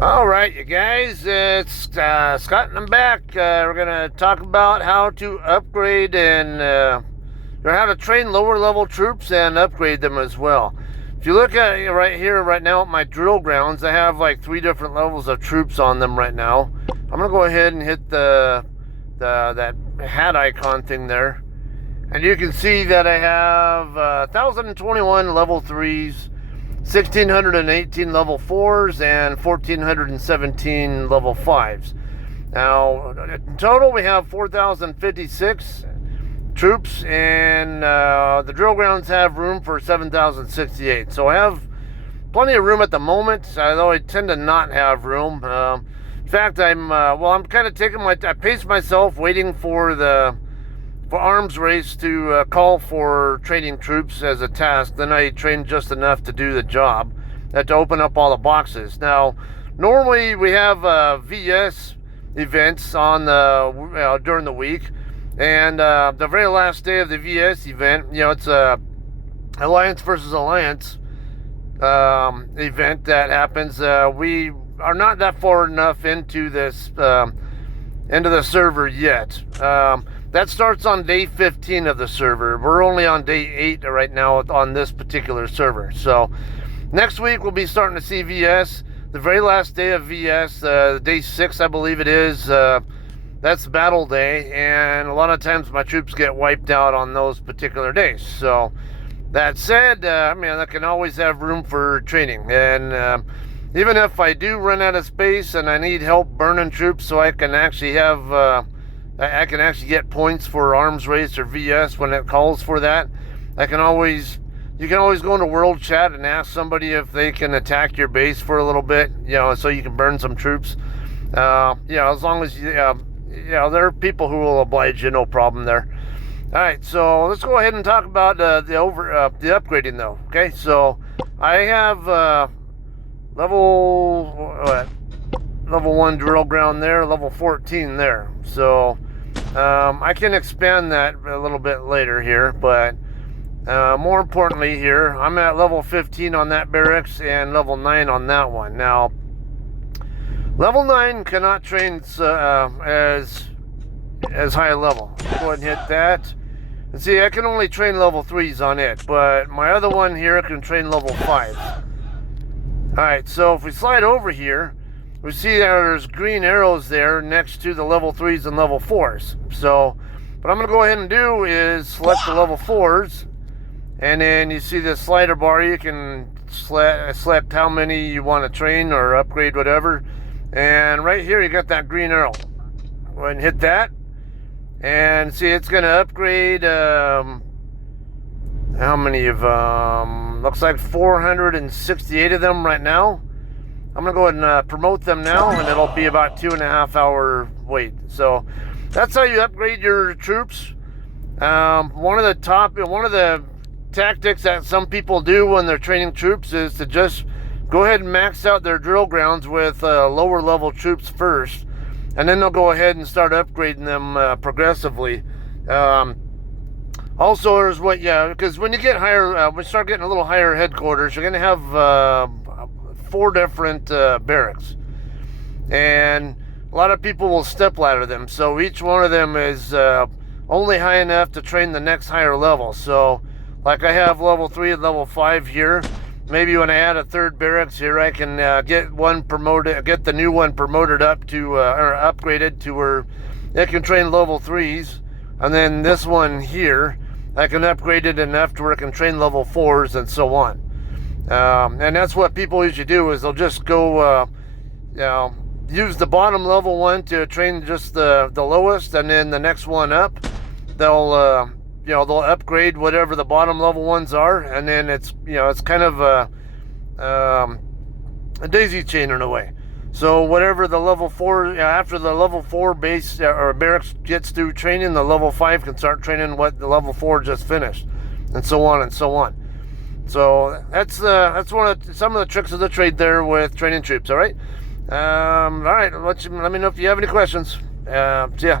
All right, you guys, it's Scott and I'm back. We're going to talk about how to upgrade and or how to train lower level troops and upgrade them as well. If you look at right here, right now at my drill grounds, I have like 3 different levels of troops on them right now. I'm going to go ahead and hit that hat icon thing there. And you can see that I have 1,021 level 3s, 1,618 level 4s, and 1,417 level 5s. Now, in total, we have 4,056 troops, and the drill grounds have room for 7,068. So I have plenty of room at the moment, although I tend to not have room. In fact, I'm kind of taking I pace myself, waiting for arms race to call for training troops as a task. Then I train just enough to do the job, to open up all the boxes. Now, normally we have VS events on during the week, and the very last day of the VS event, it's a Alliance versus Alliance event that happens. We are not that far enough into this into the server yet. That starts on day 15 of the server. We're only on day 8 right now on this particular server. So next week we'll be starting to see VS. The very last day of VS, day 6 I believe it is, that's battle day, and a lot of times my troops get wiped out on those particular days. So that said, I can always have room for training, and even if I do run out of space and I need help burning troops so I can actually have I can actually get points for arms race or VS when it calls for that. You can always go into world chat and ask somebody if they can attack your base for a little bit, so you can burn some troops. As long as there are people who will oblige you, no problem there. All right, so let's go ahead and talk about the upgrading though. Okay, so I have level 1 drill ground there, level 14 there. So I can expand that a little bit later here, but more importantly here, I'm at level 15 on that barracks and level 9 on that one. Now, level 9 cannot train as high a level. Go ahead and hit that. And see, I can only train level 3s on it, but my other one here can train level 5s. Alright, so if we slide over here, we see there's green arrows there next to the level 3s and level 4s. So what I'm going to go ahead and do is select the level 4s, and then you see the slider bar. You can select how many you want to train or upgrade, whatever. And right here you got that green arrow. Go ahead and hit that, and see it's going to upgrade how many of looks like 468 of them right now. I'm going to go ahead and promote them now, and it'll be about 2.5 hour wait. So that's how you upgrade your troops. One of the tactics that some people do when they're training troops is to just go ahead and max out their drill grounds with lower level troops first, and then they'll go ahead and start upgrading them progressively. Also, there's because when you get higher, we start getting a little higher headquarters, you're going to have 4 different barracks, and a lot of people will step ladder them, so each one of them is only high enough to train the next higher level. So like I have level 3 and level 5 here. Maybe when I add a 3rd barracks here, I can get the new one promoted up to or upgraded to where it can train level 3s, and then this one here I can upgrade it enough to where it can train level 4s, and so on. And that's what people usually do, is they'll just go use the bottom level one to train just the lowest, and then the next one up they'll upgrade whatever the bottom level ones are, and then it's kind of a daisy chain in a way. So whatever the level 4, after the level 4 base or barracks gets through training, the level 5 can start training what the level 4 just finished, and so on and so on. So that's some of the tricks of the trade there with training troops. All right, let me know if you have any questions. See ya.